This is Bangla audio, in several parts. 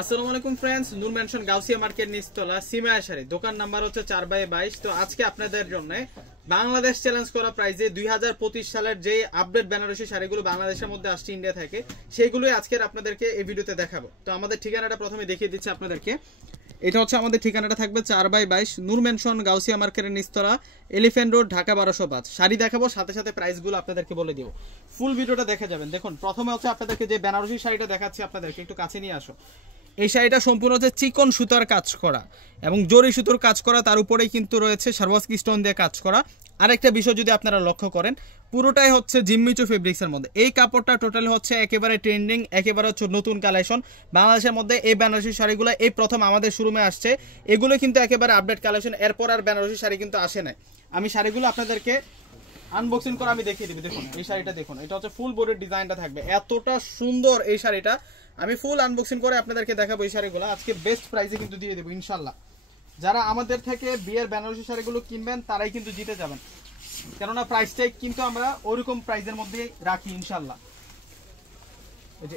আসসালামু আলাইকুম ফ্রেন্ডস, নূর মেনশন গাউসিয়া মার্কেট নিচতলা সিমায়া শাড়ি দোকান নাম্বার হচ্ছে 4/22। তো আজকে আপনাদের জন্য বাংলাদেশ চ্যালেঞ্জ করা প্রাইজে 2025 সালের যে আপডেট বেনারসি শাড়িগুলো বাংলাদেশের মধ্যে আসছে ইন্ডিয়া থেকে, সেইগুলোই আজকের আপনাদেরকে এই ভিডিওতে দেখাবো। তো আমাদের ঠিকানাটা প্রথমে দেখিয়ে দিচ্ছি আপনাদেরকে। এটা হচ্ছে আমাদের ঠিকানাটা থাকবে 4/22 নূর মেনশন গাউসিয়া মার্কেটের নিচতলা, এলিফ্যান্ট রোড, ঢাকা 1205। শাড়ি দেখাবো, সাথে সাথে প্রাইসগুলো আপনাদেরকে বলে দিব। ফুল ভিডিওটা দেখে যাবেন। দেখুন, প্রথমে হচ্ছে আপনাদেরকে যে বেনারসি শাড়িটা দেখাচ্ছি, আপনাদেরকে একটু কাছে নিয়ে আসো। এই শাড়িটা সম্পূর্ণ হচ্ছে চিকন সুতার কাজ করা এবং জরি সুতোর কাজ করা, তার উপরেই কিন্তু রয়েছে সারওয়াস্কি স্টোন দিয়ে কাজ করা। আরেকটা বিষয় যদি আপনারা লক্ষ্য করেন, পুরোটাই হচ্ছে জিম্মিচু ফেব্রিক্সের মধ্যে। এই কাপড়টা টোটালি হচ্ছে একেবারে ট্রেন্ডিং, একেবারে হচ্ছে নতুন কালেকশন বাংলাদেশের মধ্যে। এই বেনারসি শাড়িগুলো এই প্রথম আমাদের শোরুমে আসছে। এগুলো কিন্তু একেবারে আপডেট কালেকশন, এরপর আর বেনারসি শাড়ি কিন্তু আসে নাই। আমি শাড়িগুলো আপনাদেরকে আনবক্সিং করে আমি দেখিয়ে দিবি। দেখুন এই শাড়িটা দেখুন, এটা হচ্ছে ফুল বডির ডিজাইনটা থাকবে, এতটা সুন্দর এই শাড়িটা। আমি ফুল আনবক্সিং করে আপনাদেরকে দেখাবো এই শাড়িগুলো। আজকে বেস্ট প্রাইসে কিন্তু দিয়ে দেবো ইনশাল্লাহ। যারা আমাদের থেকে বিয়ের বেনারসি শাড়িগুলো কিনবেন তারাই কিন্তু জিতে যাবেন, কেননা প্রাইসটাই কিন্তু আমরা ওইরকম প্রাইসের মধ্যেই রাখি ইনশাল্লাহ।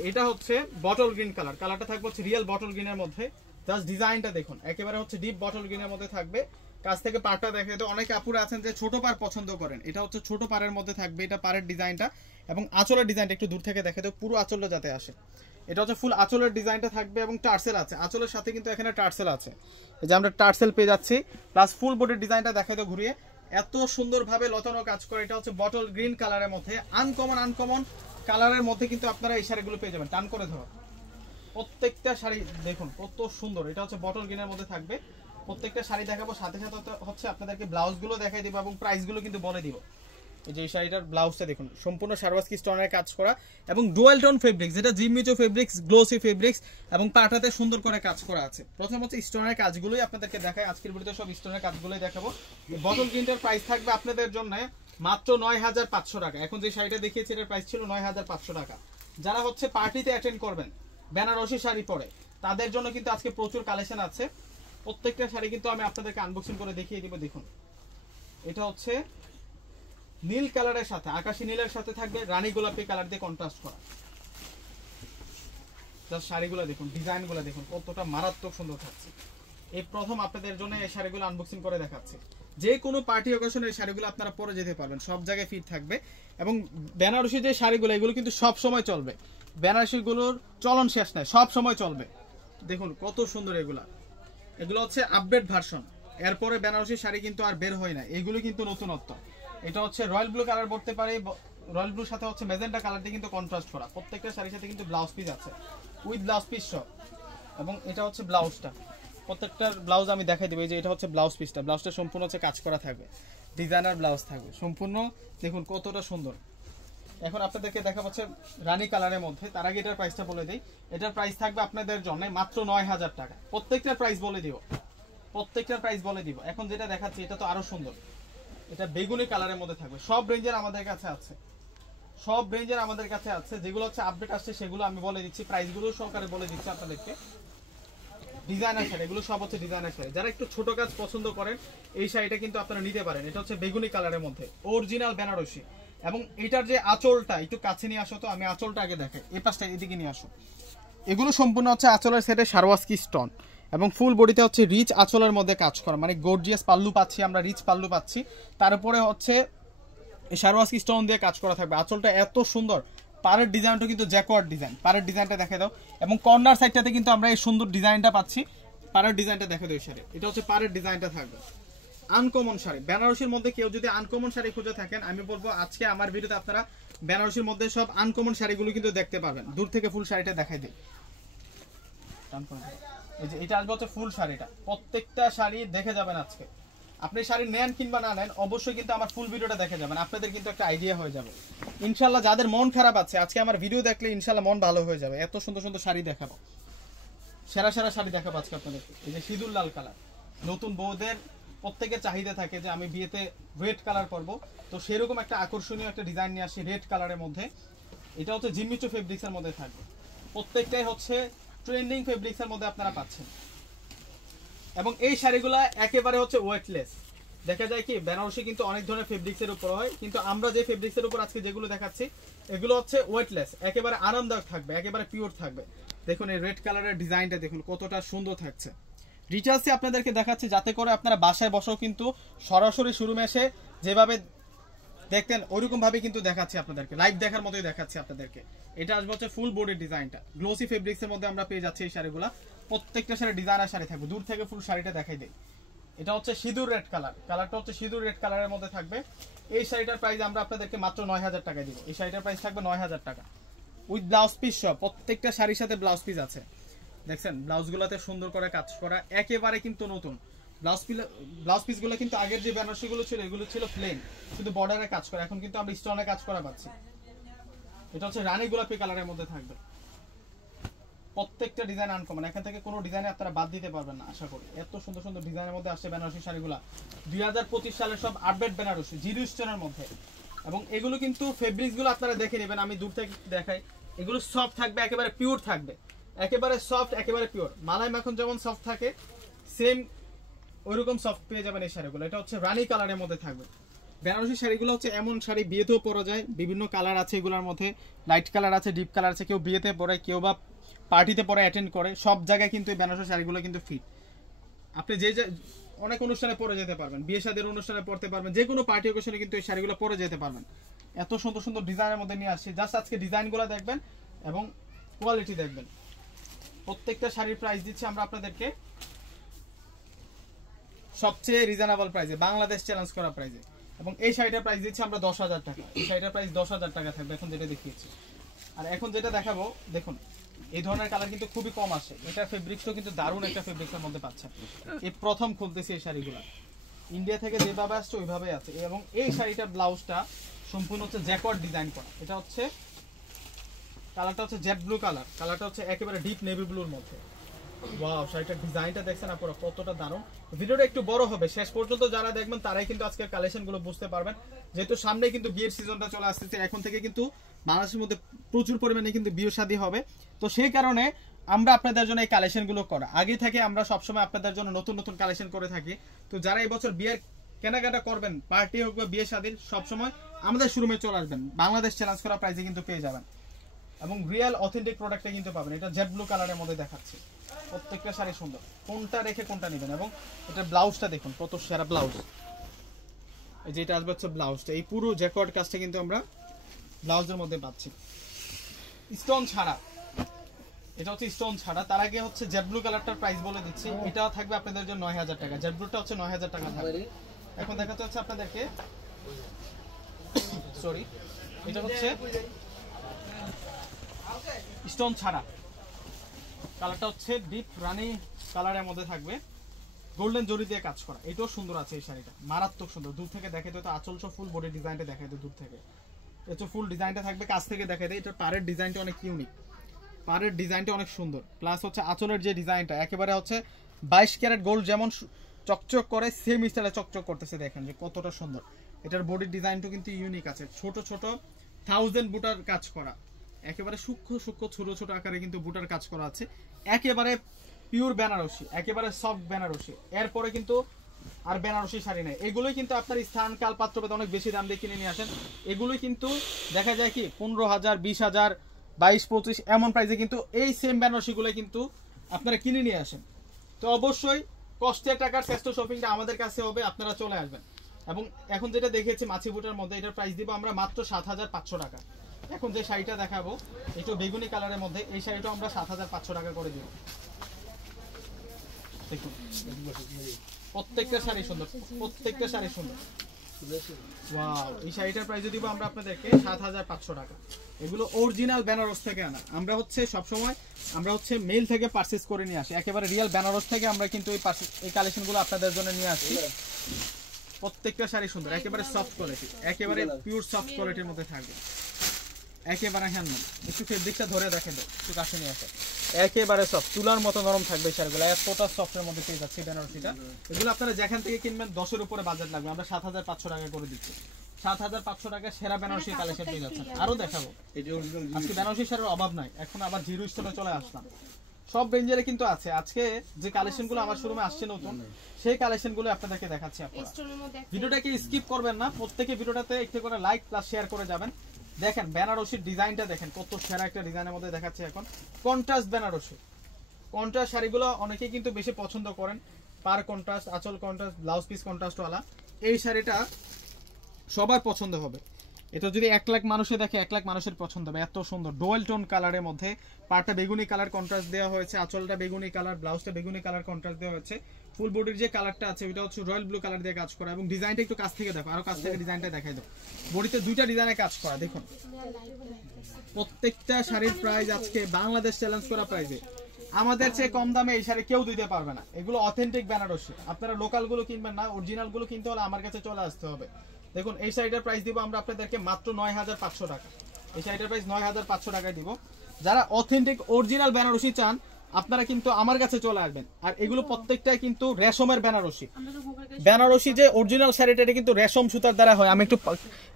এটা হচ্ছে বটল গ্রিন কালার, কালারটা থাকবে হচ্ছে রিয়েল বটল গ্রিনের মধ্যে। জাস্ট ডিজাইনটা দেখুন, একেবারে হচ্ছে ডিপ বটল গ্রিনের মধ্যে থাকবে। কাছ থেকে পাড়টা দেখে তো অনেকে আপুরা আছেন যে ছোট পাড় পছন্দ করেন, এটা হচ্ছে ছোট পাড়ের মধ্যে থাকবে। এটা পাড়ের ডিজাইনটা এবং আঁচলের ডিজাইনটা একটু দূর থেকে দেখে তো পুরো আঁচলটা যাতে আসে। এটা হচ্ছে ফুল আঁচলের ডিজাইনটা থাকবে এবং টার্সেল আছে, আঁচলের সাথে কিন্তু এখানে টার্সেল আছে। এই যে আমরা টার্সেল পেয়ে যাচ্ছি, প্লাস ফুল বডির ডিজাইনটা দেখাই তো ঘুরিয়ে, এত সুন্দরভাবে লতানো কাজ করে। এটা হচ্ছে বটল গ্রিন কালারের মধ্যে, আনকমন কালারের মধ্যে কিন্তু আপনারা এই শাড়িগুলো পেয়ে যাবেন। টান করে ধরো, প্রত্যেকটা শাড়ি দেখুন কত সুন্দর। এটা হচ্ছে বটল গ্রিনের মধ্যে থাকবে। প্রত্যেকটা শাড়ি দেখাবো, সাথে সাথে হচ্ছে আপনাদেরকে ব্লাউজগুলো দেখাই দিব এবং প্রাইসগুলো কিন্তু বলে দিব। এই যে এই শাড়িটার ব্লাউজটা দেখুন, সম্পূর্ণ সারওয়াস্কি স্টোনের কাজ করা এবং ডুয়াল টোন ফেব্রিক্স, যেটা জিমিচো ফেব্রিক্স, গ্লোসি ফেব্রিক্স এবং পাটাতে সুন্দর করে কাজ করা আছে। প্রথম হচ্ছে স্টোনের কাজগুলোই আপনাদেরকে দেখায়, আজকের ভিডিওতে সব স্টোনের কাজগুলোই দেখাবো। বটল গ্রিনটার প্রাইস থাকবে আপনাদের জন্য মাত্র ৯,৫০০ টাকা। এখন যে শাড়িটা দেখিয়েছি এটার প্রাইস ছিল ৯,৫০০ টাকা। যারা হচ্ছে পার্টিতে অ্যাটেন্ড করবেন বেনারসি শাড়ি পরে, তাদের জন্য কিন্তু আজকে প্রচুর কালেকশন আছে। প্রত্যেকটা শাড়ি কিন্তু আমি আপনাদেরকে আনবক্সিং করে দেখিয়ে দিব। দেখুন, এটা হচ্ছে নীল কালারের সাথে, আকাশী নীলের সাথে থাকবে রানী গোলাপি কালার দিয়ে কন্ট্রাস্ট করা। জাস্ট শাড়িগুলো দেখুন, ডিজাইনগুলো দেখুন কতটা মারাত্মক সুন্দর থাকছে। এই প্রথম আপনাদের জন্য এই শাড়িগুলো আনবক্সিং করে দেখাচ্ছি। যে কোনো পার্টি অকেশনে এই শাড়িগুলো আপনারা পরে যেতে পারবেন, সব জায়গায় ফিট থাকবে। এবং বেনারসি যে শাড়িগুলো, এগুলো কিন্তু সব সময় চলবে। বেনারসিগুলোর চলন শেষ নাই, সব সময় চলবে। দেখুন কত সুন্দর এগুলা, এগুলো হচ্ছে আপডেট ভার্সন। এরপরে বেনারসি শাড়ি কিন্তু আর বের হয় না, এগুলো কিন্তু নতুনত্ব। এটা হচ্ছে রয়্যাল ব্লু কালার বলতে পারি, রয়্যাল ব্লুর সাথে হচ্ছে মেজেন্টা কালার দিয়ে কিন্তু কন্ট্রাস্ট করা। প্রত্যেকটা শাড়ির সাথে কিন্তু ব্লাউজ পিস আছে, উইথ ব্লাউজ পিস সহ। এবং এটা হচ্ছে ব্লাউজটা, প্রত্যেকটার ব্লাউজ আমি দেখাই দেবো। এই যে এটা হচ্ছে ব্লাউজ পিসটা, ব্লাউজটা সম্পূর্ণ হচ্ছে কাজ করা থাকবে, ডিজাইনার ব্লাউজ থাকবে সম্পূর্ণ। দেখুন কতটা সুন্দর। এখন আপনাদেরকে দেখা হচ্ছে রানী কালারের মধ্যে। তার আগে এটার প্রাইসটা বলে দিই। এটার প্রাইস থাকবে আপনাদের জন্য মাত্র ৯,০০০ টাকা। প্রত্যেকটার প্রাইস বলে দিব, প্রত্যেকটার প্রাইস বলে দিব। এখন যেটা দেখাচ্ছি এটা তো আরো সুন্দর, এটা বেগুনি কালারের মধ্যে থাকবে। সব রেঞ্জের আমাদের কাছে আছে, সব রেঞ্জের আমাদের কাছে আছে। যেগুলো হচ্ছে আপডেট আসছে সেগুলো আমি বলে দিচ্ছি, প্রাইসগুলো সহকারে বলে দিচ্ছি আপনাদেরকে। ডিজাইনার শাড়ি, এগুলো সব হচ্ছে ডিজাইনার শাড়ি। যারা একটু ছোট কাজ পছন্দ করেন এই শাড়িটা কিন্তু আপনারা নিতে পারেন। এটা হচ্ছে বেগুনি কালারের মধ্যে, অরিজিনাল বেনারসি। এবং এটার যে আঁচলটা একটু কাছে নিয়ে আসো তো, আমি আঁচলটা আগে দেখাই। এই পাশটা এদিকে নিয়ে আসো। এগুলো সম্পূর্ণ হচ্ছে আঁচলের সেটে সারওয়াস্কি স্টোন এবং ফুল বডিতে হচ্ছে রিচ আঁচলের মধ্যে কাজ করা, মানে গর্জিয়াস পাল্লু পাচ্ছি আমরা, রিচ পাল্লু পাচ্ছি। তার উপরে হচ্ছে এই সারওয়াস্কি স্টোন দিয়ে কাজ করা থাকবে। আঁচলটা এত সুন্দর, পাড়ের ডিজাইনটা কিন্তু জ্যাকওয়ার্ড ডিজাইন। পাড়ের ডিজাইনটা দেখে দাও, এবং কর্নার সাইডটাতে কিন্তু আমরা এই সুন্দর ডিজাইনটা পাচ্ছি। পাড়ের ডিজাইনটা দেখে দাও, এই শাড়ি এটা হচ্ছে পাড়ের ডিজাইনটা থাকবে। আনকমন শাড়ি, বেনারসির মধ্যে কেউ যদি আনকমন শাড়ি খুঁজে থাকেন, আমি বলবো আজকে আমার ভিডিওতে আপনারা বেনারসির মধ্যে সব আনকমন শাড়িগুলো কিন্তু দেখতে পারবেন। দূর থেকে ফুল শাড়িটা দেখাই দিই। এই যে এটা আসবে হচ্ছে ফুল শাড়িটা, প্রত্যেকটা শাড়ি দেখে যাবেন আজকে। আপনি শাড়ি নেন কিংবা না নেন, অবশ্যই কিন্তু আমার ফুল ভিডিওটা দেখে যাবেন, আপনাদের কিন্তু একটা আইডিয়া হয়ে যাবে ইনশাল্লাহ। যাদের মন খারাপ আছে আজকে আমার ভিডিও দেখলে ইনশাল্লাহ মন ভালো হয়ে যাবে। এত সুন্দর সুন্দর শাড়ি দেখাবো, সেরা সেরা শাড়ি দেখাবো আজকে আপনাদেরকে। এই যে সিঁদুর লাল কালার, নতুন বউদের প্রত্যেকের চাহিদা থাকে যে আমি বিয়েতে রেড কালার করবো, তো সেরকম একটা আকর্ষণীয় একটা ডিজাইন নিয়ে আসি রেড কালারের মধ্যে। এটা হচ্ছে জিমিচো ফেব্রিক্সের মধ্যে থাকবে, প্রত্যেকটাই হচ্ছে ট্রেন্ডিং ফেব্রিক্সের মধ্যে আপনারা পাচ্ছেন। এবং এই শাড়িগুলো একেবারে হচ্ছে ওয়েটলেস। দেখা যায় কি বেনারসি কিন্তু অনেক ধরনের ফেব্রিক্সের উপর হয়, কিন্তু আমরা যে ফেব্রিক্সের উপর আজকে যেগুলো দেখাচ্ছি এগুলো হচ্ছে ওয়েটলেস, একেবারে আরামদায়ক থাকবে, একেবারে পিওর থাকবে। দেখুন এই রেড কালারের ডিজাইনটা দেখুন কতটা সুন্দর থাকছে। ডিটেইলসে আপনাদেরকে দেখাচ্ছি যাতে করে আপনারা বাসায় বসেও কিন্তু সরাসরি শোরুমে এসে যেভাবে দেখতেন ওইরকম ভাবে কিন্তু দেখাচ্ছি আপনাদেরকে, লাইভ দেখার মতোই দেখাচ্ছি আপনাদেরকে। এটা আসবে হচ্ছে ফুল বডির ডিজাইনটা, গ্লোসি ফেব্রিক্স এর মধ্যে আমরা পেয়ে যাচ্ছি এই শাড়িগুলা। প্রত্যেকটা শাড়ি ডিজাইনার শাড়ি থাকবে। দূর থেকে ফুল শাড়িটা দেখাই দেই। এটা হচ্ছে সিঁদুর রেড কালার, কালারটা হচ্ছে সিঁদুর রেড কালারের মধ্যে থাকবে। এই শাড়িটার প্রাইস আমরা আপনাদেরকে মাত্র 9000 টাকা দিব। এই শাড়িটার প্রাইস থাকবে 9000 টাকা উইথ ব্লাউজ পিস সহ। প্রত্যেকটা শাড়ির সাথে ব্লাউজ পিস আছে, দেখছেন ব্লাউজগুলোতে সুন্দর করে কাজ করা, একেবারে কিন্তু নতুন। ব্লাউজ পিসগুলো কিন্তু আগের যে বেনারসিগুলো ছিল এগুলো ছিল প্লেন, কিন্তু বর্ডারে কাজ করা, এখন কিন্তু আমরা স্টোনে কাজ করা পাচ্ছি। এটা হচ্ছে রানী গোলাপি কালারের মধ্যে থাকবে। প্রত্যেকটা ডিজাইন আনকমন, এখান থেকে কোনো ডিজাইনে আপনারা বাদ দিতে পারবেন না আশা করি। এত সুন্দর সুন্দর ডিজাইনের মধ্যে আসছে বেনারসি শাড়িগুলা। 2025 সালের সব আপডেট বেনারসি জিরো স্টোনের মধ্যে। এবং এগুলো কিন্তু ফেব্রিক্সগুলো আপনারা দেখে নেবেন, আমি দূর থেকে দেখাই। এগুলো সফট থাকবে, একেবারে পিওর থাকবে, একেবারে সফট, একেবারে পিওর। মালাই মাখন যেমন সফট থাকে সেম ওইরকম সফট পেয়ে যাবেন এই শাড়িগুলো। এটা হচ্ছে রানী কালারের মধ্যে থাকবে। বেনারসি শাড়িগুলো হচ্ছে এমন শাড়ি বিয়েতেও পরা যায়, বিভিন্ন কালার আছে এগুলোর মধ্যে, লাইট কালার আছে, ডিপ কালার আছে। কেউ বিয়েতে পরে, কেউ বা পার্টিতে পরে অ্যাটেন্ড করে, সব জায়গায় কিন্তু এই বেনারসি শাড়িগুলো কিন্তু ফিট। আপনি যে অনেক অনুষ্ঠানে পরে যেতে পারবেন, বিয়ে শাদীর অনুষ্ঠানে পরতে পারবেন, যে কোনো পার্টি অকেশনে কিন্তু এই শাড়িগুলো পরে যেতে পারবেন। এত সুন্দর সুন্দর ডিজাইনের মধ্যে নিয়ে আসছি। জাস্ট আজকে ডিজাইনগুলো দেখবেন এবং কোয়ালিটি দেখবেন। প্রত্যেকটা শাড়ির প্রাইস দিচ্ছি আমরা আপনাদেরকে সবচেয়ে রিজনেবল প্রাইসে, বাংলাদেশ চ্যালেঞ্জ করা প্রাইসে। এবং এই শাড়িটার প্রাইস দিচ্ছি আমরা 10,000 টাকা। এই শাড়িটার প্রাইস 10,000 টাকা থাকবে এখন যেটা দেখিয়েছি। আর এখন যেটা দেখাবো দেখুন, এই ধরনের কালার কিন্তু খুবই কম আসে। এটা ফেব্রিক্সও কিন্তু দারুণ একটা ফেব্রিক্সের মধ্যে পাচ্ছেন। এই প্রথম খুলতেছি এই শাড়িগুলো, ইন্ডিয়া থেকে যেভাবে আসছে ওইভাবেই আছে। এবং এই শাড়িটার ব্লাউজটা সম্পূর্ণ হচ্ছে জ্যাকওয়ার্ড ডিজাইন করা। এটা হচ্ছে কালারটা হচ্ছে জেড ব্লু কালার, কালারটা হচ্ছে একেবারে ডিপ নেভি ব্লুর মধ্যে। ওয়াও, শাড়িটার ডিজাইনটা দেখছেন আপনারা কতটা দারুণ। ভিডিওটা একটু বড় হবে, শেষ পর্যন্ত যারা দেখবেন তারাই কিন্তু আজকের কালেকশনগুলো বুঝতে পারবেন। যেহেতু সামনে কিন্তু বিয়ের সিজনটা চলে আসতেছে, এখন থেকে কিন্তু বাংলাদেশের মধ্যে প্রচুর পরিমাণে কিন্তু বিয়ে শাদী হবে। তো সেই কারণে আমরা আপনাদের জন্য এই কালেকশনগুলো করা, আগে থেকে আমরা সবসময় আপনাদের জন্য নতুন নতুন কালেকশন করে থাকি। তো যারা এই বছর বিয়ের কেনাকাটা করবেন, পার্টি হোক বা বিয়ে শাদীর, সবসময় আমাদের শোরুমে চলে আসবেন। বাংলাদেশ চ্যালেঞ্জ করা প্রাইসে কিন্তু পেয়ে যাবেন এবং রিয়েল অথেন্টিক প্রোডাক্টটা কিন্তু পাবেন। এটা জেড ব্লু কালারের মধ্যে দেখাচ্ছি। প্রত্যেকটা শাড়ি সুন্দর, কোনটা রেখে কোনটা নেবেন। এবং এটা ব্লাউজটা দেখুন কত সেরা ব্লাউজ। এই যে এটা আসবে হচ্ছে ব্লাউজটা, এই পুরো জ্যাকওয়ার্ড কাজটা কিন্তু আমরা ব্লাউজের মধ্যে পাচ্ছি স্টোন ছাড়া। এটা হচ্ছে স্টোন ছাড়া। তার আগে হচ্ছে জেড ব্লু কালারটার প্রাইস বলে দিচ্ছি। এটা থাকবে আপনাদের জন্য 9000 টাকা। জেড ব্লুটা হচ্ছে 9000 টাকা থাকবে। এখন দেখাতে হচ্ছে আপনাদেরকে, সরি, এটা হচ্ছে স্টোন ছাড়া, কালারটা হচ্ছে ডিপ রানী কালারের মধ্যে থাকবে, গোল্ডেন জরি দিয়ে কাজ করা। এটাও সুন্দর আছে এই শাড়িটা, মারাত্মক সুন্দর। দূর থেকে দেখাই তো আঁচল সহ ফুল বডি ডিজাইনটা দেখাই দূর থেকে। এটা ফুল ডিজাইনটা থাকবে, কাছ থেকে দেখাই দেয়। এটা পাড়ের ডিজাইনটা অনেক ইউনিক, পাড়ের ডিজাইনটা অনেক সুন্দর। প্লাস হচ্ছে আঁচলের যে ডিজাইনটা একেবারে হচ্ছে 22 ক্যারেট গোল্ড যেমন চকচক করে সেম স্টাইলে চকচক করতেছে। দেখেন যে কতটা সুন্দর। এটার বডির ডিজাইনটা কিন্তু ইউনিক আছে, ছোট ছোট 1000 বুটার কাজ করা, একেবারে সূক্ষ্ম সূক্ষ্ম ছোট ছোট আকারে কিন্তু বুটার কাজ করা আছে। একেবারে পিওর বেনারসি, একেবারে সফট বেনারসি। এরপরে কিন্তু আর বেনারসি শাড়ি নেই। এগুলোই কিন্তু আপনার স্থান কাল পাত্রভেদে অনেক বেশি দাম দিয়ে কিনে নিয়ে আসেন। এগুলোই কিন্তু দেখা যায় কি 15,000, 20,000, 22-25 এমন প্রাইসে কিন্তু এই সেম বেনারসিগুলো কিন্তু আপনারা কিনে নিয়ে আসেন। তো অবশ্যই কষ্টের টাকার শ্রেষ্ঠ শপিংটা আমাদের কাছে হবে, আপনারা চলে আসবেন। এবং এখন যেটা দেখেছি মাছি বুটার মধ্যে, এটার প্রাইস দিব আমরা মাত্র 7,500 টাকা। এখন যে শাড়িটা দেখাবো একটু বেগুনি কালারের মধ্যে, এই শাড়িটা আমরা 7,500 টাকা করে দিব। দেখুন প্রত্যেকটা শাড়ি সুন্দর, প্রত্যেকটা শাড়ি সুন্দর। ওয়াও, এই শাড়িটার প্রাইস দিব আমরা আপনাদেরকে 7,500 টাকা। এগুলো অরিজিনাল বেনারস থেকে আনা। আমরা হচ্ছে সবসময় আমরা হচ্ছে মেল থেকে পারচেজ করে নিয়ে আসি, একেবারে রিয়েল বেনারস থেকে আমরা কিন্তু এই কালেকশনগুলো আপনাদের জন্য নিয়ে আসছি। প্রত্যেকটা শাড়ি সুন্দর, একেবারে সফট কোয়ালিটি, একেবারে পিওর সফট কোয়ালিটির মধ্যে থাকবে, একেবারে হ্যান্ডলুম। একটু ফেব্রিকটা ধরে দেখে দেয়, একটু কাছে নিয়ে আসে, একেবারে সফট, তুলার মতো নরম থাকবে শাড়িগুলো। এতটা সফটের মধ্যে পেয়ে যাচ্ছে বেনারসিটা। এগুলো আপনারা যেখান থেকে কিনবেন 10-এর উপরে বাজেট লাগবে, আমরা 7,500 টাকা করে দিচ্ছি। 7,500 টাকা সেরা বেনারসি কালেকশন পেয়ে যাচ্ছেন। আরো দেখাবো, আজকে বেনারসি শাড়ির অভাব নাই। এখন আবার জিরো স্টোনে চলে আসলাম, সব রেঞ্জের কিন্তু আছে। আজকে যে কালেকশনগুলো আমার শোরুমে আসছে নতুন, সেই কালেকশনগুলো আপনাদেরকে দেখাচ্ছি। আপনারা ভিডিওটাকে স্কিপ করবেন না, প্রত্যেকে ভিডিওটাতে একটু করে লাইক প্লাস শেয়ার করে যাবেন। দেখেন বেনারসির ডিজাইনটা দেখেন, কত সেরা একটা ডিজাইনের মধ্যে দেখাচ্ছে এখন। কন্ট্রাস্ট বেনারসি, কন্ট্রাস্ট শাড়িগুলো অনেকেই কিন্তু বেশি পছন্দ করেন। পার কন্ট্রাস্ট, আঁচল কন্ট্রাস্ট, ব্লাউজ পিস কন্ট্রাস্টওয়ালা এই শাড়িটা সবার পছন্দ হবে। এটা যদি 1 লাখ মানুষে দেখে 1 লাখ মানুষের পছন্দ হবে। এত সুন্দর ডুয়াল টোন কালারের মধ্যে, পাড়টা বেগুনি কালার কন্ট্রাস্ট দেওয়া হয়েছে, আঁচলটা বেগুনি কালার, ব্লাউজটা বেগুনি কালার কন্ট্রাস্ট দেওয়া হয়েছে। ফুল বডির যে কালারটা আছে ওটা হচ্ছে রয়্যাল ব্লু কালার দিয়ে কাজ করা, এবং ডিজাইনটা একটু কাছ থেকে দেখো, আরো কাছ থেকে ডিজাইনটা দেখাই দাও। বডিতে 2টা ডিজাইনে কাজ করা দেখুন। প্রত্যেকটা শাড়ির প্রাইস আজকে বাংলাদেশ চ্যালেঞ্জ করা প্রাইসে, আমাদের চেয়ে কম দামে এই শাড়ি কেউ দিতে পারবে না। এগুলো অথেন্টিক বেনারসি, আপনারা লোকাল গুলো কিনবেন না, অরিজিনাল গুলো কিনতে হলে আমার কাছে চলে আসতে হবে। দেখুন এই শাড়িটার প্রাইস দিব আমরা আপনাদেরকে মাত্র 9500 টাকা। এই শাড়িটার প্রাইস 9500 টাকায় দিব। যারা অথেন্টিক অরিজিনাল বেনারসি চান আপনারা কিন্তু আমার কাছে চলে আসবেন। আর এগুলো প্রত্যেকটাই কিন্তু রেশমের বেনারসি। বেনারসি যে অরিজিনাল শাড়িটা এটা কিন্তু রেশম সুতার দ্বারা হয়। আমি একটু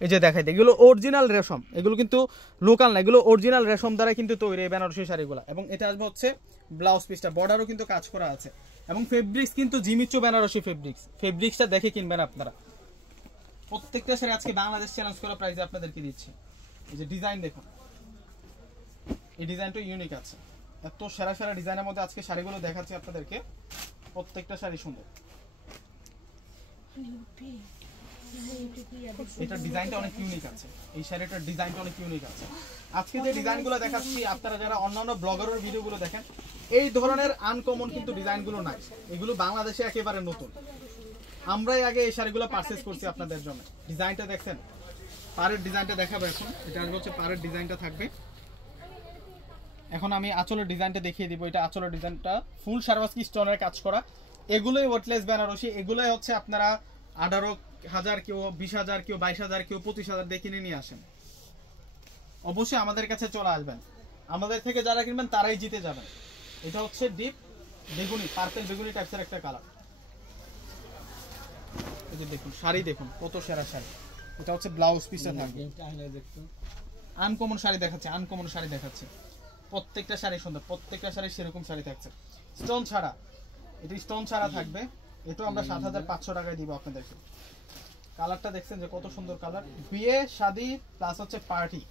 এই যে দেখাই দিই, এগুলো অরিজিনাল রেশম, এগুলো কিন্তু লোকাল না, এগুলো অরিজিনাল রেশম দ্বারা কিন্তু তৈরি এই বেনারসি শাড়িগুলো। এবং এটা আসবে হচ্ছে ব্লাউজ পিসটা, বর্ডারও কিন্তু কাজ করা আছে, এবং ফেব্রিক্স কিন্তু জিমিচু বেনারসি ফেব্রিক্স। ফেব্রিক্সটা দেখে কিনবেন আপনারা। প্রত্যেকটা শাড়ি আজকে বাংলাদেশ চ্যালেঞ্জ করা প্রাইসে আপনাদেরকে দিচ্ছি। এই যে ডিজাইন দেখুন, এই ডিজাইনটা ইউনিক আছে। এত সেরা সেরা ডিজাইনের মধ্যে আজকে শাড়িগুলো দেখাচ্ছি আপনাদেরকে, প্রত্যেকটা শাড়ি সুন্দর। এটা ডিজাইনটা অনেক ইউনিক আছে, এই শাড়িটার ডিজাইনটা অনেক ইউনিক আছে। আজকে যে ডিজাইনগুলো দেখাচ্ছি আপনারা যারা অন্যান্য ব্লগারের ভিডিওগুলো দেখেন, এই ধরনের আনকমন কিন্তু ডিজাইনগুলো নাই, এগুলো বাংলাদেশে একেবারে নতুন। আমরাই আগে এই শাড়িগুলো পারচেজ করছি আপনাদের জন্য। ডিজাইনটা দেখছেন, পাড়ের ডিজাইনটা দেখাবো এখন। এটা হচ্ছে পাড়ের ডিজাইনটা থাকবে। এখন আমি আঁচলের ডিজাইনটা দেখিয়ে দিব। এটা আঁচলের ডিজাইনটা ফুল সারবাস্কি স্টোনের কাজ করা, এগুলোই ওয়েটলেস বেনারসি। এগুলোই হচ্ছে আপনারা 18,000, কেউ 20,000, কেউ 22,000, কেউ 25,000 দিয়ে কিনে নিয়ে আসেন। অবশ্যই আমাদের কাছে চলে আসবেন, আমাদের থেকে যারা কিনবেন তারাই জিতে যাবেন। এটা হচ্ছে ডিপ বেগুনি, পার্পল বেগুনি টাইপসের একটা কালার। এই যে দেখুন শাড়ি দেখুন কত সেরা শাড়ি। এটা হচ্ছে ব্লাউজ পিসটা থাকবে। আনকমন শাড়ি দেখাচ্ছে, আনকমন শাড়ি দেখাচ্ছে। প্রত্যেকটা শাড়ি সুন্দর, প্রত্যেকটা শাড়ি সেরকম শাড়ি থাকছে, স্টোন ছাড়া। এটা স্টোন ছাড়া থাকবে। এটাও আমরা 7500 টাকায় দিব আপনাদেরকে। কালারটা দেখছেন যে কত সুন্দর কালার। বিয়ে শাদী প্লাস হচ্ছে পার্টি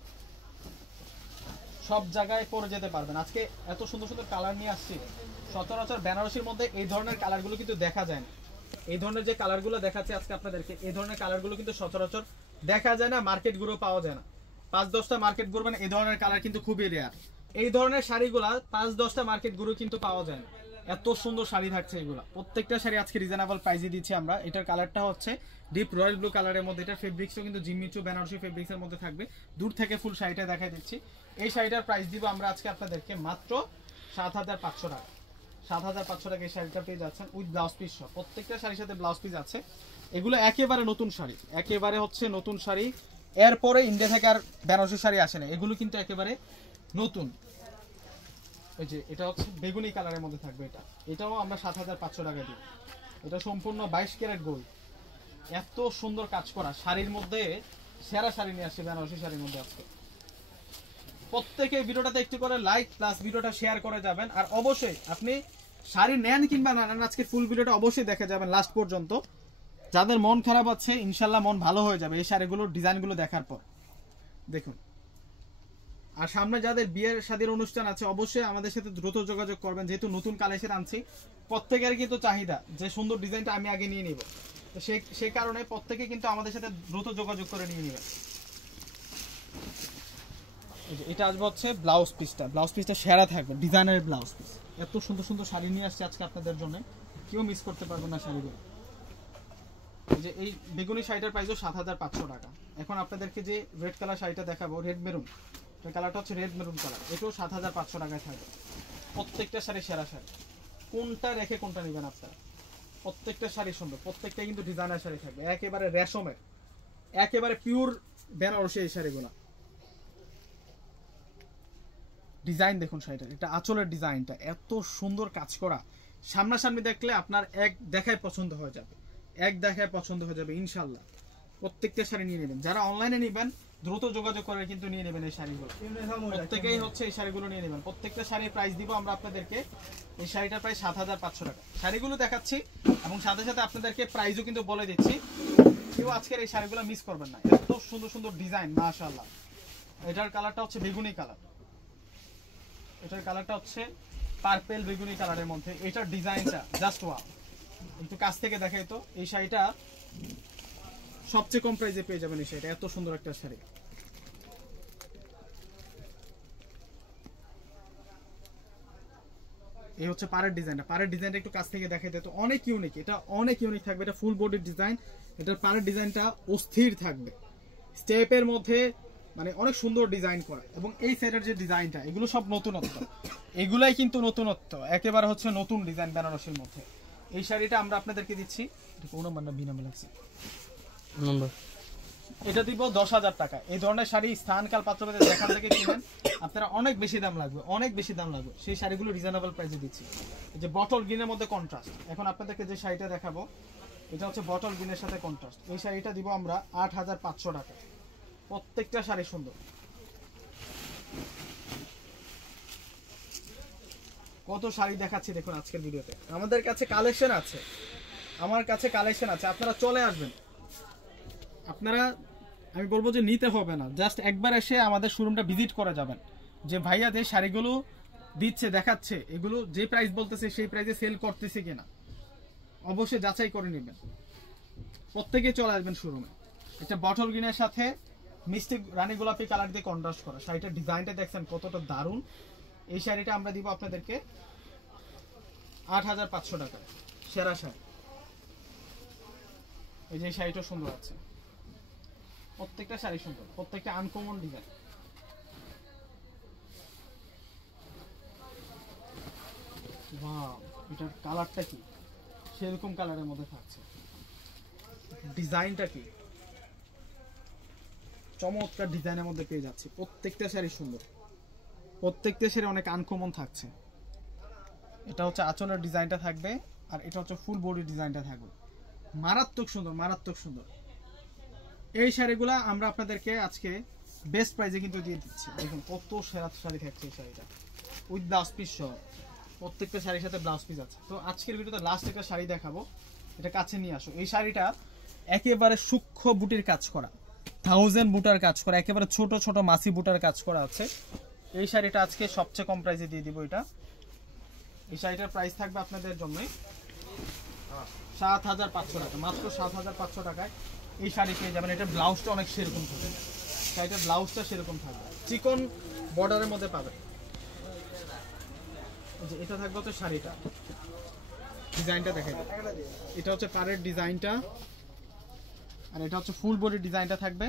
সব জায়গায় পরে যেতে পারবেন। আজকে এত সুন্দর সুন্দর কালার নিয়ে আসছি। সচরাচর বেনারসির মধ্যে এই ধরনের কালারগুলো কিন্তু দেখা যায় না। এই ধরনের যে কালারগুলো দেখাচ্ছে আজকে আপনাদেরকে, এই ধরনের কালারগুলো কিন্তু সচরাচর দেখা যায় না, মার্কেট গুলো পাওয়া যায় না। 5-10টা মার্কেট ঘুরবেন, এই ধরনের কালার কিন্তু খুবই রেয়ার। এই ধরনের শাড়িগুলা 5-10টা মার্কেট গুলো কিন্তু পাওয়া যায় না। এত সুন্দর শাড়ি থাকছে এগুলা। প্রত্যেকটা শাড়ি আজকে রিজনেবল প্রাইসে দিচ্ছি আমরা। এটার কালারটা হচ্ছে ডিপ রয়্যাল ব্লু কালারের মধ্যে। এটার ফেব্রিক্সও কিন্তু জিমিচু বেনারসি ফেব্রিক্সের মধ্যে থাকবে। দূর থেকে ফুল শাড়িটা দেখাই দিচ্ছি। এই শাড়িটার প্রাইস দিব আমরা আজকে আপনাদেরকে মাত্র 7500 টাকা। 7500 টাকা এই শাড়িটা পেয়ে যাচ্ছেন উইথ ব্লাউজ পিস সহ। প্রত্যেকটা শাড়ির সাথে ব্লাউজ পিস আছে। এগুলো একেবারে নতুন শাড়ি, একেবারে হচ্ছে নতুন শাড়ি। এরপরে ইন্ডিয়া থেকে আর বেনারসি শাড়ি আসে না, এগুলো কিন্তু একেবারে নতুন। এই যে এটা হচ্ছে বেগুনি কালারের মধ্যে থাকবে। এটাও আমরা 7500 টাকা দিই। এটা সম্পূর্ণ 22 ক্যারেট গোল্ড। এত সুন্দর কাজ করা শাড়ির মধ্যে সেরা শাড়ি নিয়ে আসছে বেনারসি শাড়ির মধ্যে আজকে। প্রত্যেকে ভিডিওটাতে একটু করে লাইক প্লাস ভিডিওটা শেয়ার করে যাবেন। আর অবশ্যই আপনি শাড়ি নেন কিংবা না নেন, আজকে ফুল ভিডিওটা অবশ্যই দেখে যাবেন লাস্ট পর্যন্ত। যাদের মন খারাপ আছে ইনশাল্লাহ মন ভালো হয়ে যাবে এই শাড়িগুলোর ডিজাইনগুলো দেখার পর। দেখুন, আর সামনে যাদের বিয়ের শাদীর অনুষ্ঠান আছে অবশ্যই আমাদের সাথে দ্রুত যোগাযোগ করবেন, যেহেতু নতুন কালেকশন আনছি। প্রত্যেকের কিন্তু চাহিদা যে সুন্দর ডিজাইনটা আমি আগে নিয়ে নিব, তো সেই কারণে প্রত্যেকে কিন্তু আমাদের সাথে দ্রুত যোগাযোগ করে নিয়ে নেবেন। এটা আসবে হচ্ছে ব্লাউজ পিসটা। ব্লাউজ পিসটা সেরা থাকবে, ডিজাইনের ব্লাউজ পিস। এত সুন্দর সুন্দর শাড়ি নিয়ে আসছে আজকে আপনাদের জন্য, কেউ মিস করতে পারবেন না শাড়িগুলো। এই যে এই বেগুনি শাড়িটার প্রাইসও 7500 টাকা। এখন আপনাদেরকে যে রেড কালার শাড়িটা দেখাবো, রেড মেরুন, এই কালারটা হচ্ছে রেড মেরুন কালার। এটাও 7500 টাকায় থাকবে। প্রত্যেকটা শাড়ি সেরা শাড়ি, কোনটা রেখে কোনটা নেবেন আপনারা। প্রত্যেকটা শাড়ি সুন্দর, প্রত্যেকটা কিন্তু ডিজাইনার শাড়ি থাকবে, একেবারে রেশমের, একেবারে পিওর বেনারসি এই শাড়িগুলো। ডিজাইন দেখুন শাড়িটা, এটা আঁচলের ডিজাইনটা এত সুন্দর কাজ করা। সামনাসামনি দেখলে আপনার এক দেখায় পছন্দ হয়ে যাবে, এক দেখায় পছন্দ হয়ে যাবে ইনশাল্লাহ। প্রত্যেকটা শাড়ি নিয়ে নেবেন, যারা অনলাইনে নেবেন দ্রুত যোগাযোগ করে কিন্তু নিয়ে নেবেন এই শাড়িগুলো। প্রত্যেকেই হচ্ছে এই শাড়িগুলো নিয়ে নেবেন। প্রত্যেকটা শাড়ির প্রাইস দিব আমরা আপনাদেরকে। এই শাড়িটার প্রাইস 7500 টাকা। শাড়িগুলো দেখাচ্ছি এবং সাথে সাথে আপনাদেরকে প্রাইসও কিন্তু বলে দিচ্ছি। কেউ আজকের এই শাড়িগুলো মিস করবেন না, এত সুন্দর সুন্দর ডিজাইন মাশাআল্লাহ। এটার কালারটা হচ্ছে বেগুনি কালার, এটার কালারটা হচ্ছে পার্পেল বেগুনি কালারের মধ্যে। এটার ডিজাইনটা জাস্ট ওয়াও, একটু কাছ থেকে দেখাই তো। এই শাড়িটা সবচেয়ে কম প্রাইসে পেয়ে যাবেন এই শাড়িটা, এত সুন্দর একটা শাড়ি। এই হচ্ছে পাড়ের ডিজাইনটা, পাড়ের ডিজাইনটা একটু কাছ থেকে দেখাই দিতে, অনেক ইউনিক, এটা অনেক ইউনিক থাকবে। এটা ফুল বডির ডিজাইন, এটার পাড়ের ডিজাইনটা অস্থির থাকবে, স্টেপের মধ্যে মানে অনেক সুন্দর ডিজাইন করা। এবং এই সেটের যে ডিজাইনটা, এগুলো সব নতুনত্ব, এগুলাই কিন্তু নতুনত্ব, একেবারে হচ্ছে নতুন ডিজাইন বেনারসির মধ্যে। এই শাড়িটা আমরা আপনাদেরকে দিচ্ছি, কোন নাম্বার বিনামে লাগছে নম্বর, এটা দিব 10,000 টাকা। এই ধরনের শাড়ি স্থানকাল পাত্রভেদে যেখান থেকে কিনেন আপনারা অনেক বেশি দাম লাগবে, অনেক বেশি দাম লাগবে, সেই শাড়িগুলো রিজনেবল প্রাইসে দিচ্ছি। এই যে বটল গ্রিনের মধ্যে কন্ট্রাস্ট, এখন আপনাদেরকে যে শাড়িটা দেখাবো এটা হচ্ছে বটল গ্রিনের সাথে কন্ট্রাস্ট। এই শাড়িটা দিব আমরা 8,500 টাকা। প্রত্যেকটা শাড়ি সুন্দর, কত শাড়ি দেখাচ্ছি দেখুন আজকের ভিডিওতে। আমাদের কাছে কালেকশন আছে, আমার কাছে কালেকশন আছে, আপনারা চলে আসবেন। আপনারা, আমি বলবো যে নিতে হবে না, জাস্ট একবার এসে আমাদের শোরুমটা ভিজিট করে যাবেন, যে ভাইয়া যে শাড়িগুলো দিচ্ছে দেখাচ্ছে এগুলো যে প্রাইস বলতেছে সেই প্রাইসে সেল করতেছে কিনা অবশ্যই যাচাই করে নেবেন। প্রত্যেকে চলে আসবেন শোরুমে। এটা বটল গ্রিনের সাথে মিষ্টি রানী গোলাপি কালার দিয়ে কন্ট্রাস্ট করা, শাড়িটার ডিজাইনটা দেখছেন কতটা দারুণ। এই শাড়িটা আমরা দিব আপনাদেরকে 8,500 টাকা, সেরা শাড়ি। এই যে শাড়িটা সুন্দর আছে, প্রত্যেকটা শাড়ি সুন্দর, প্রত্যেকটা আনকমন ডিজাইন। ওয়াও, এটার কালারটা কি সেরকম কালারের মধ্যে থাকছে, ডিজাইনটা কি চমৎকার ডিজাইনের মধ্যে পেয়ে যাচ্ছে। প্রত্যেকটা শাড়ি সুন্দর, প্রত্যেকটা শাড়ি অনেক আনকমন থাকছে। এটা হচ্ছে আঁচলের ডিজাইনটা থাকবে, আর এটা হচ্ছে ফুল বডি ডিজাইনটা থাকবে, মারাত্মক সুন্দর, মারাত্মক সুন্দর। এই শাড়িগুলো আমরা আপনাদেরকে আজকে বেস্ট প্রাইসে কিন্তু দিয়ে দিচ্ছি। দেখুন কত সেরা শাড়ি থাকছে এই শাড়িটা, উইথ ব্লাউজ পিস সহ, প্রত্যেকটা শাড়ির সাথে ব্লাউজ পিস আছে। তো আজকের ভিডিওতে লাস্ট একটা শাড়ি দেখাবো, এটা কাছে নিয়ে আসো। এই শাড়িটা একেবারে সূক্ষ্ম বুটির কাজ করা, 1000 বুটার কাজ করা, একেবারে ছোট ছোট মাসি বুটার কাজ করা আছে। এই শাড়িটা আজকে সবচেয়ে কম প্রাইসে দিয়ে দিব। এটা এই শাড়িটার প্রাইস থাকবে আপনাদের জন্য 7,500 টাকা, মাত্র 7,500 টাকায় এই শাড়ি পেয়ে যাবেন। এটা ব্লাউজটা অনেক সেরকম থাকবে, শাড়িটার ব্লাউজটা সেরকম থাকবে, চিকন বর্ডারের মধ্যে পাবেন। যে এটা থাকবে হচ্ছে শাড়িটা, ডিজাইনটা দেখাই দেব। এটা হচ্ছে পাড়ের ডিজাইনটা, আর এটা হচ্ছে ফুল বডি ডিজাইনটা থাকবে,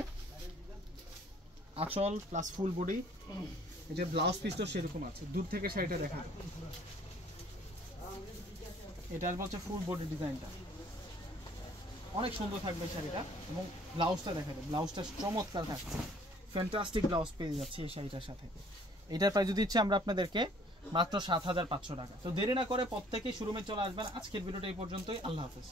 আঁচল প্লাস ফুল বডি। এই যে ব্লাউজ পিসটা সেরকম আছে, দূর থেকে শাড়িটা দেখা যায়। এটা হচ্ছে ফুল বডি ডিজাইনটা, অনেক সুন্দর থাকবে শাড়িটা। এবং ব্লাউজটা দেখা যায়, ব্লাউজটা চমৎকার থাকছে, ফ্যান্টাস্টিক ব্লাউজ পেয়ে যাচ্ছে এই শাড়িটার সাথে। এটার প্রাইস দিচ্ছি আমরা আপনাদেরকে মাত্র 7,500 টাকা। তো দেরি না করে প্রত্যেকেই শোরুমে চলে আসবেন। আজকের ভিডিওটা এই পর্যন্তই, আল্লাহ হাফেজ।